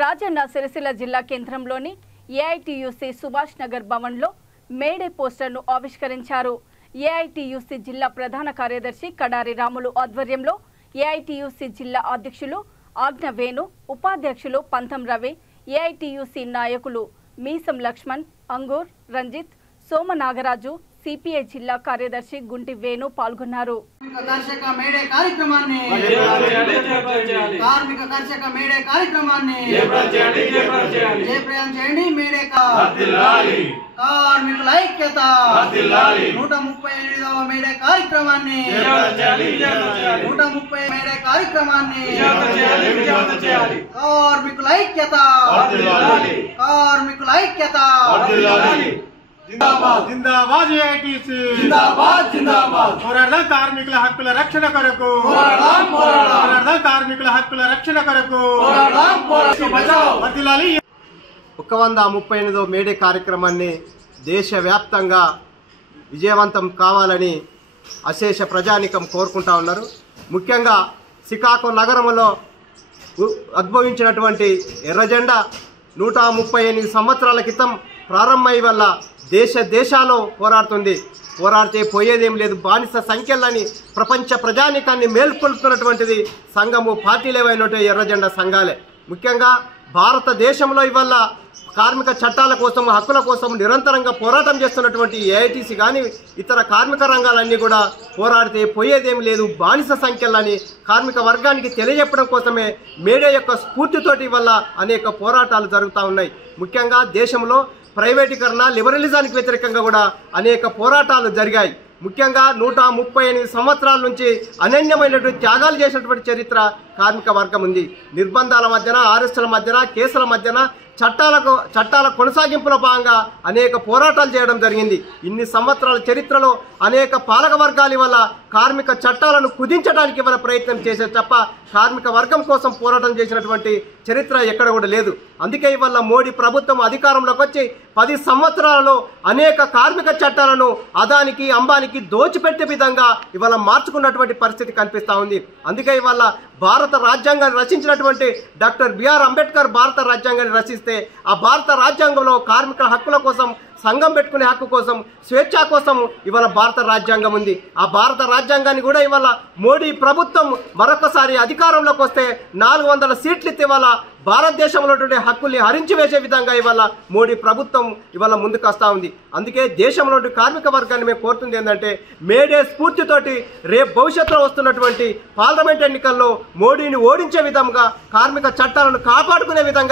రాజన్న సిరిసిల్ల జిల్లా కేంద్రంలోని ఏఐటీయూసీ సుభాష్ నగర్ భవన్లో మేడే పోస్టర్ను ఆవిష్కరించారు. ఏఐటీయూసీ జిల్లా ప్రధాన కార్యదర్శి కడారి రాములు ఆధ్వర్యంలో ఏఐటీయూసీ జిల్లా అధ్యక్షులు ఆజ్ఞ వేణు, ఉపాధ్యక్షులు పంతం రవి, ఏఐటీయూసీ నాయకులు మీసం లక్ష్మణ్, అంగూర్, రంజిత్, సోమ నాగరాజు, సిపిఐ జిల్లా కార్యదర్శి గుంటి వేణు పాల్గొన్నారు. కార్మిక కర్షక మేడే కార్యక్రమాన్ని జయప్రదం చేయండి. మేడే కార్మికుల ఐక్యత 138వ మేడే కార్యక్రమాన్ని 130 మేడే కార్యక్రమాన్ని కార్మికుల ఐక్యత జిందాబాద్ ఏఐటీసీ పోరాడదాం కార్మికుల హక్కుల రక్షణ కొరకు, కార్మికుల హక్కుల రక్షణ కొరకు. 138వ మేడే కార్యక్రమాన్ని దేశవ్యాప్తంగా విజయవంతం కావాలని అశేష ప్రజానికం కోరుకుంటా ఉన్నారు. ముఖ్యంగా సికాగో నగరంలో ఉద్భవించినటువంటి ఎర్రజెండా 138 సంవత్సరాల క్రితం ప్రారంభమై వల్ల దేశాల్లో పోరాడితే పోయేదేం లేదు. బానిస సంఖ్యలని ప్రపంచ ప్రజానికాన్ని మేల్కొల్పుతున్నటువంటిది సంఘము, పార్టీలేవైనటువంటి ఎర్రజెండా సంఘాలే. ముఖ్యంగా భారతదేశంలో ఇవాళ కార్మిక చట్టాల కోసం, హక్కుల కోసం నిరంతరంగా పోరాటం చేస్తున్నటువంటి ఏఐటీసీ కానీ ఇతర కార్మిక రంగాలన్నీ కూడా పోరాడితే పోయేదేం లేదు, బానిస సంఖ్యలని కార్మిక వర్గానికి తెలియజెప్పడం కోసమే మేడే యొక్క స్ఫూర్తితోటి వల్ల అనేక పోరాటాలు జరుగుతూ ఉన్నాయి. ముఖ్యంగా దేశంలో ప్రైవేటీకరణ, లిబరలిజానికి వ్యతిరేకంగా కూడా అనేక పోరాటాలు జరిగాయి. ముఖ్యంగా 138 సంవత్సరాల నుంచి అనన్యమైనటువంటి త్యాగాలు చేసినటువంటి చరిత్ర కార్మిక వర్గం ఉంది. నిర్బంధాల మధ్యన, అరెస్టుల మధ్యన, కేసుల మధ్యన చట్టాల కొనసాగింపులో భాగంగా అనేక పోరాటాలు చేయడం జరిగింది. ఇన్ని సంవత్సరాల చరిత్రలో అనేక పాలక వర్గాల వల్ల కార్మిక చట్టాలను కుదించడానికి వల్ల ప్రయత్నం చేసే తప్ప కార్మిక వర్గం కోసం పోరాటం చేసినటువంటి చరిత్ర ఎక్కడ కూడా లేదు. అందుకే ఇవాళ మోడీ ప్రభుత్వం అధికారంలోకి వచ్చి 10 సంవత్సరాలలో అనేక కార్మిక చట్టాలను అదానికి, అంబానికి దోచిపెట్టే విధంగా ఇవాళ మార్చుకున్నటువంటి పరిస్థితి కనిపిస్తూ ఉంది. అందుకే ఇవాళ భారత రాజ్యాంగాన్ని రచించినటువంటి డాక్టర్ బిఆర్ అంబేద్కర్ భారత రాజ్యాంగాన్ని రచిస్తే ఆ భారత రాజ్యాంగంలో కార్మికుల హక్కుల కోసం, సంఘం పెట్టుకునే హక్కు కోసం, స్వేచ్ఛ కోసం ఇవాళ భారత రాజ్యాంగం ఉంది. ఆ భారత రాజ్యాంగాన్ని కూడా ఇవాళ మోడీ ప్రభుత్వం మరొకసారి అధికారంలోకి వస్తే 400 సీట్లు ఇవాళ భారతదేశంలో హక్కుల్ని హరించి వేసే విధంగా ఇవాళ మోడీ ప్రభుత్వం ఇవాళ ముందుకు వస్తూ ఉంది. అందుకే దేశంలో కార్మిక వర్గాన్ని మేము కోరుతుంది ఏంటంటే మేడే స్ఫూర్తితోటి రేపు భవిష్యత్తులో వస్తున్నటువంటి పార్లమెంట్ ఎన్నికల్లో మోడీని ఓడించే విధంగా, కార్మిక చట్టాలను కాపాడుకునే విధంగా